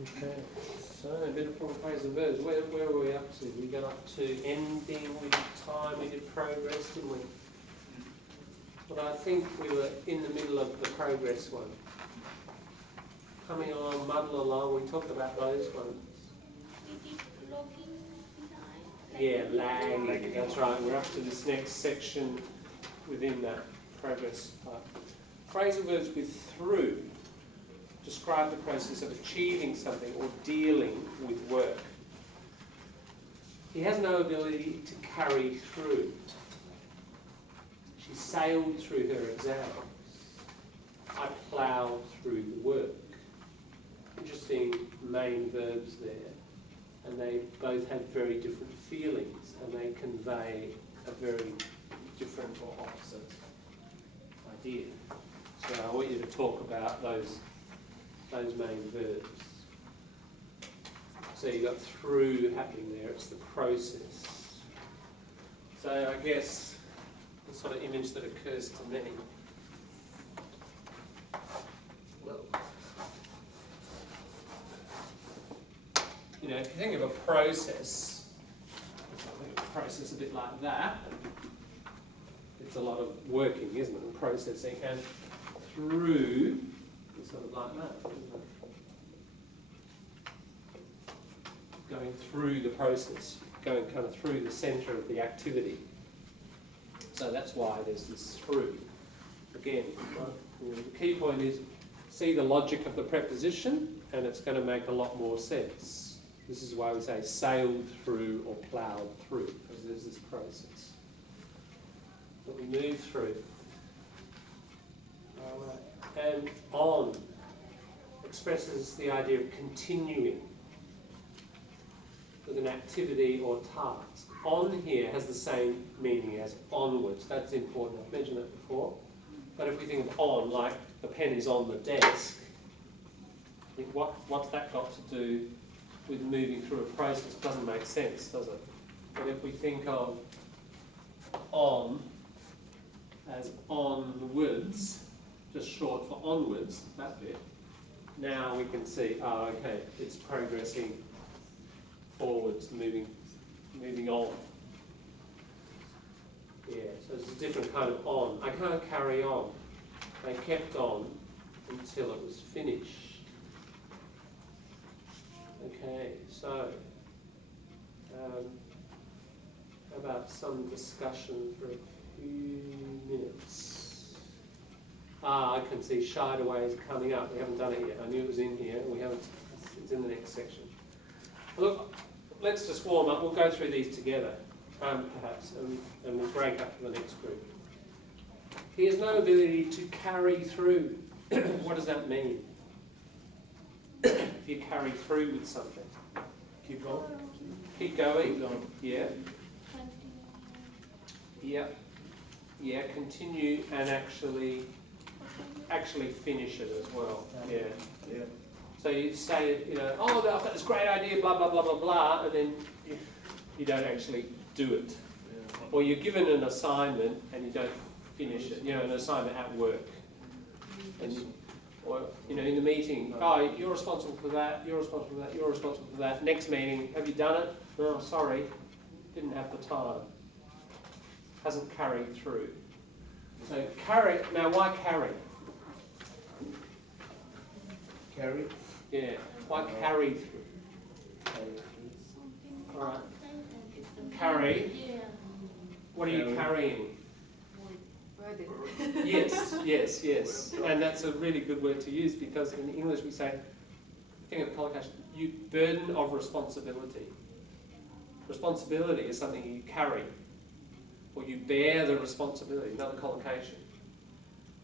Okay, so a bit of phrasal verbs. Where were we up to? We got up to ending, we did time, we did progress, didn't we? But I think we were in the middle of the progress one. Coming along, muddle along, we talked about those ones. Yeah, lagging, that's right. We're up to this next section within that progress part. Phrasal verbs with through describe the process of achieving something or dealing with work. He has no ability to carry through. She sailed through her exams. I ploughed through the work. Interesting main verbs there. And they both have very different feelings and they convey a very different or opposite idea. So I want you to talk about those main verbs. So you've got through happening there, it's the process. So I guess the sort of image that occurs to me, well, you know, if you think of a process, I think of a process a bit like that, it's a lot of working, isn't it, and processing, and through is sort of like that, isn't it? Going through the process, going kind of through the centre of the activity. So that's why there's this through. Again, the key point is see the logic of the preposition and it's going to make a lot more sense. This is why we say sailed through or ploughed through, because there's this process that we move through. And on expresses the idea of continuing with an activity or task. On here has the same meaning as onwards. That's important. I've mentioned it before. But if we think of on, like the pen is on the desk, what's that got to do with moving through a process? It doesn't make sense, does it? But if we think of on as onwards, just short for onwards, that bit, now we can see, oh, okay, it's progressing forwards, moving on. Yeah, so it's a different kind of on. I can't carry on. They kept on until it was finished. Okay, so how about some discussion for a few minutes? I can see shied away is coming up. We haven't done it yet. I knew it was in here. We haven't. It's in the next section. Look, let's just warm up. We'll go through these together, perhaps, and we'll break up to the next group. He has no ability to carry through. What does that mean? If you carry through with something, keep going. Keep going. Yeah. Yeah. Yeah. Continue and actually finish it as well. Yeah. Yeah. So you say, you know, oh, I've got this great idea, blah, blah, blah, blah, blah, and then you don't actually do it. Or you're given an assignment and you don't finish it, you know, an assignment at work. And or, you know, in the meeting, oh, you're responsible for that, you're responsible for that, you're responsible for that. Next meeting, have you done it? No, sorry, didn't have the time. Hasn't carried through. So carry, now why carry? Carry? Yeah, why carry through? All right. Carry. What are you carrying? Yes. And that's a really good word to use because in English we say, think of collocation, you burden of responsibility. Responsibility is something you carry, or you bear the responsibility, not a collocation.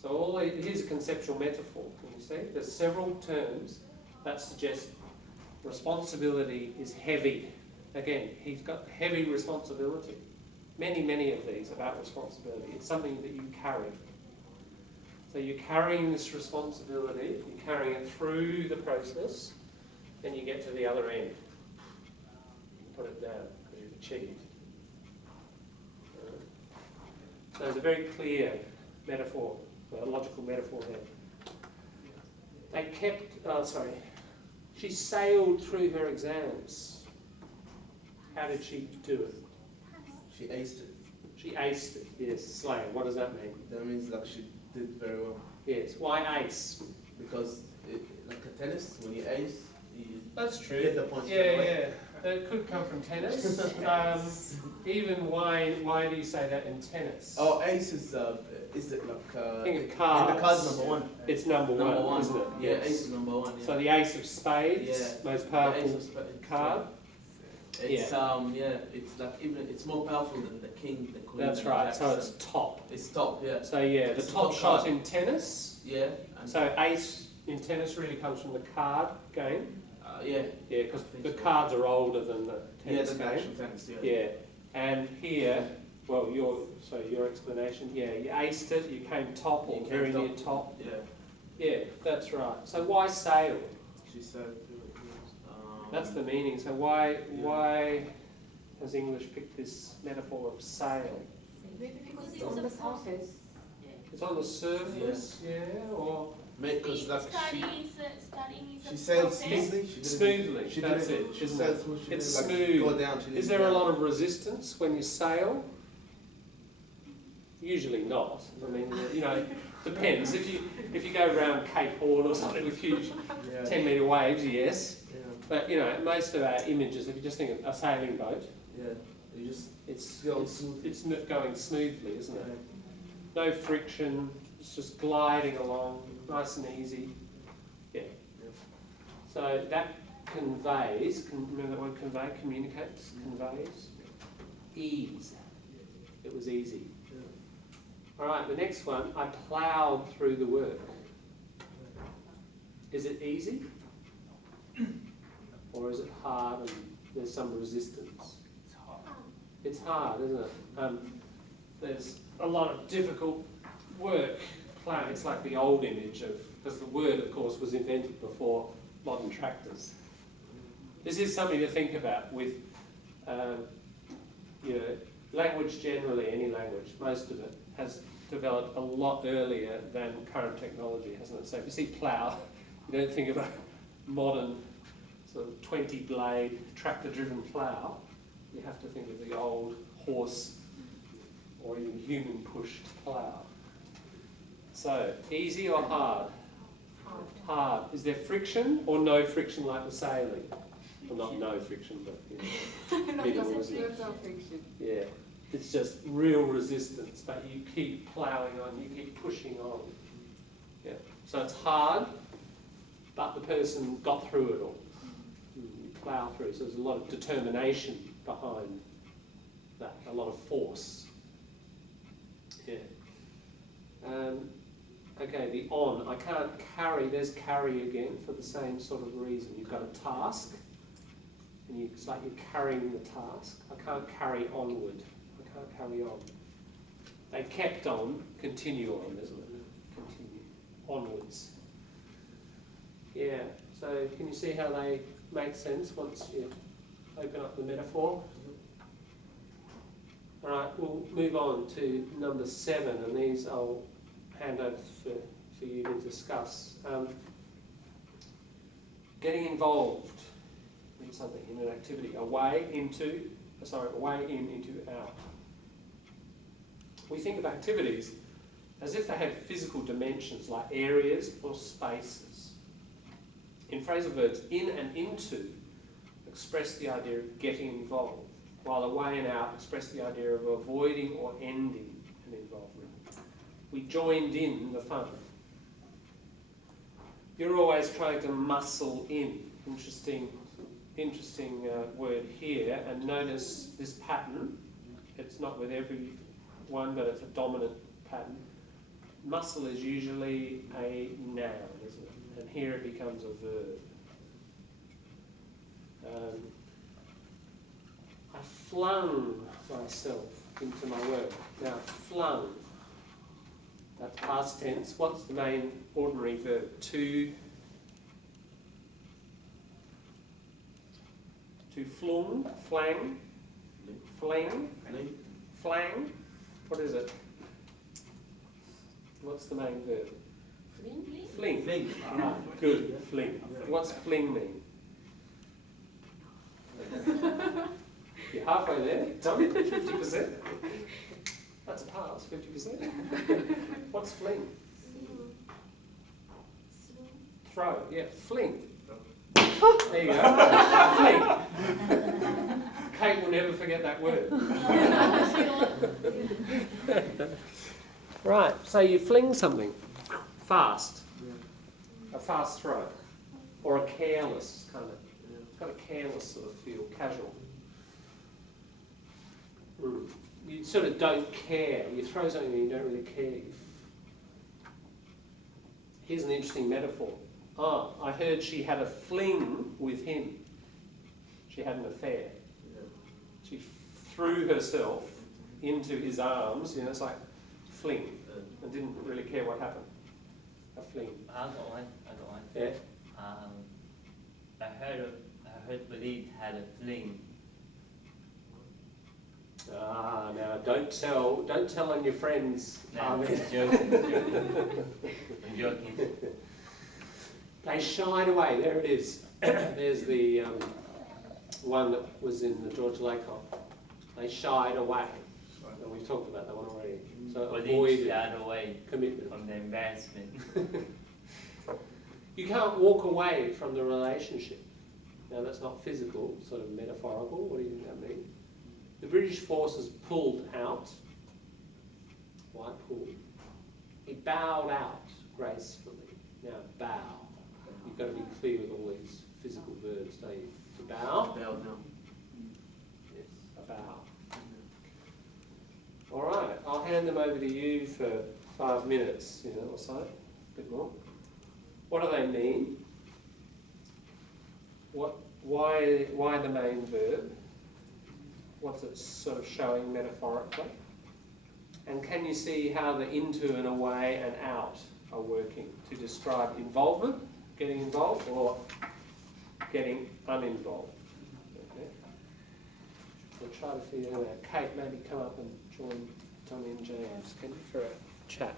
So here's a conceptual metaphor, can you see? There's several terms that suggest responsibility is heavy. Again, he's got heavy responsibility. Many of these about responsibility. It's something that you carry. So you're carrying this responsibility, you're carrying it through the process, then you get to the other end. You put it down, you've achieved. So there's a very clear metaphor, a logical metaphor there. They kept, She sailed through her exams. How did she do it? She aced it. She aced it, yes, slang. What does that mean? That means like she did very well. Yes, why ace? Because like a tennis, when you ace, you That's true. get the point. Yeah. That could come from tennis. Even why do you say that in tennis? Oh, ace is it like Think of in the cards. cards number one. It's number one, isn't it? Yeah, Yes. ace is number one. Yeah. So the ace of spades, Yeah. most The ace powerful of spades. card. It's it's like even it's more powerful than the king, the queen. That's and the right. jack, So it's top. it's top. Yeah. So yeah, the It's top top shot card. in tennis. Yeah. And So ace in tennis really comes from the card game. yeah. Yeah, because I think the so. cards are older than the tennis the game. actual tennis. Yeah. Yeah, and here, well, your explanation. Yeah, you aced it. You came top or You came very near top. top. Yeah. Yeah, that's right. So why sail? She said. That's the meaning. So why has English picked this metaphor of sail? Maybe because it's on the surface. It's on the surface, yeah, or Because like studying is she a sailed process. smoothly. She didn't, smoothly. She that's didn't, it, She isn't sailed it? smooth. She It's didn't smooth. like go down. She didn't Is there a down. lot of resistance when you sail? Usually not. I mean, depends. If you go around Cape Horn or something with huge Yeah. 10-metre waves, yes. Yeah. But most of our images, if you just think of a sailing boat, Yeah. You just it's go smooth. it's going smoothly, isn't Yeah. it? No friction. It's just gliding along, nice and easy. Yeah. So that conveys. Remember that word convey? Communicates. Conveys. Ease. It was easy. All right, the next one, I ploughed through the work. Is it easy? Or is it hard and there's some resistance? It's hard, isn't it? There's a lot of difficult work ploughing. It's like the old image of, because the word, of course, was invented before modern tractors. This is something to think about with, language generally, any language, most of it has developed a lot earlier than current technology, hasn't it? So if you see plough, you don't think of a modern sort of 20-blade tractor-driven plough. You have to think of the old horse or even human-pushed plough. So, easy or hard? Hard. Hard. Is there friction or no friction like the sailing? Well, not no friction, but minimal, isn't it? Lots of friction. Yeah, it's just real resistance, but you keep ploughing on, you keep pushing on. Yeah, so it's hard, but the person got through it all. You plough through, so there's a lot of determination behind that, a lot of force. Yeah. Okay, the on, I can't carry, there's carry again for the same sort of reason. You've got a task, and it's like you're carrying the task. I can't carry onward. I can't carry on. They kept on, continue on, isn't it? Continue. Onwards. Yeah, so can you see how they make sense once you open up the metaphor? All right, we'll move on to number 7, and these I'll hand over for you to discuss. Getting involved in something, in an activity, away in, into out. We think of activities as if they have physical dimensions like areas or spaces. In phrasal verbs, in and into express the idea of getting involved, while away and out express the idea of avoiding or ending an involvement. We joined in the fun. You're always trying to muscle in. Interesting word here, and notice this pattern. It's not with every one, but it's a dominant pattern. Muscle is usually a noun, isn't it? And here it becomes a verb. I flung myself into my work. Now, flung, that's past tense. What's the main ordinary verb? To flung, flang, fling, flang. What is it? What's the main verb? Fling. Fling. Ah, good. Fling. What's fling mean? You're halfway there. Tell me 50%. That's a pass. 50%. What's fling? Throw. Yeah. Fling. There you go. Fling. Kate will never forget that word. Right. So you fling something fast. A fast throw. Or a careless kind of. It's got a careless sort of feel, casual. You sort of don't care. You throw something and you don't really care. Here's an interesting metaphor. Oh, I heard she had a fling with him. She had an affair. She threw herself into his arms, it's like fling, and didn't really care what happened. A fling. I got one. Yeah? I heard Believe had a fling. Ah, now don't tell on your friends. No, Ahmed. I'm joking. They shied away. There it is. There's the one that was in the George Lakoff. They shied away. And we've talked about that one already. So avoid shied away commitment. from the embarrassment. You can't walk away from the relationship. Now that's not physical, sort of metaphorical. What do you think that means? The British forces pulled out. Why pulled? He bowed out gracefully. Now bow. You've got to be clear with all these physical verbs, don't you? To bow. Bow down. Yes, a bow. All right, I'll hand them over to you for 5 minutes, or so, a bit more. What do they mean? Why the main verb? What's it sort of showing metaphorically? And can you see how the into and away and out are working to describe involvement, getting involved, or getting uninvolved? Okay. We'll try to figure that out. Kate, maybe come up and join Tony and James. Can you for a chat?